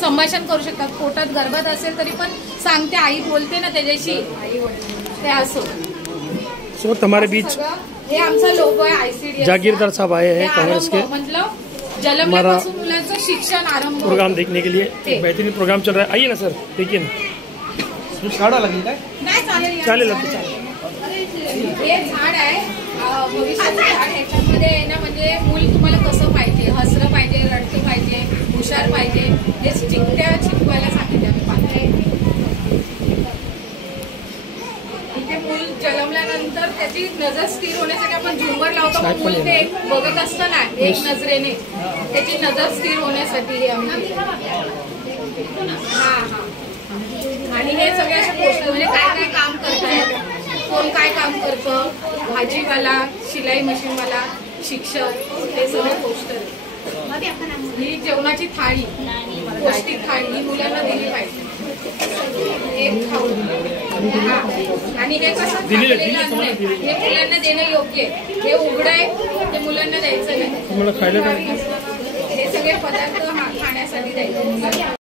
संभाषण करू शकतात. पोटात गर्भात असेल तरी पण सांगते, आई बोलते ना त्याच्याशी, ते असो. सो हमारे बीच हे आमचा लोगो आहे ICDS. जागीरदार साहब आए हैं कांग्रेस के. मतलब जन्मल्यापासून मुलांचं शिक्षण आरंभ प्रोग्राम देखने के लिए. बेहतरीन प्रोग्राम चल रहा है. आइए ना सर, देखिए ना. झाड़ा लगी काय? नाही, चालेल. हे झाड आहे भविष्याचं झाड. ह्याच्यामध्ये आहे ना, म्हणजे मूल तुम्हाला कसं पाहिजे, हसलं पाहिजे, रडतं पाहिजे, हुशार पाहिजे, हे चिकवायला सांगितलं आम्ही पाहते. इथे मूल जन्मल्यानंतर त्याची नजर स्थिर होण्यासाठी आपण झुंबर लावतो. मूल ते बघत असतं ना एक नजरेने, त्याची नजर स्थिर होण्यासाठी हे आम्ही. आणि हे सगळे असे पोस्टर, म्हणजे काय काय काम करतात, कोण काय काम करतं, भाजीवाला, शिलाई मशीनवाला, शिक्षक, हे सगळे पोस्टर. ही जेवणाची थाळी, पौष्टिक थाळी ही मुलांना दिली पाहिजे. एक खाऊन. आणि हे कसं हे मुलांना देणं योग्य आहे. हे उघडं आहे, ते मुलांना द्यायचं नाही. हे सगळे पदार्थ खाण्यासाठी द्यायचे.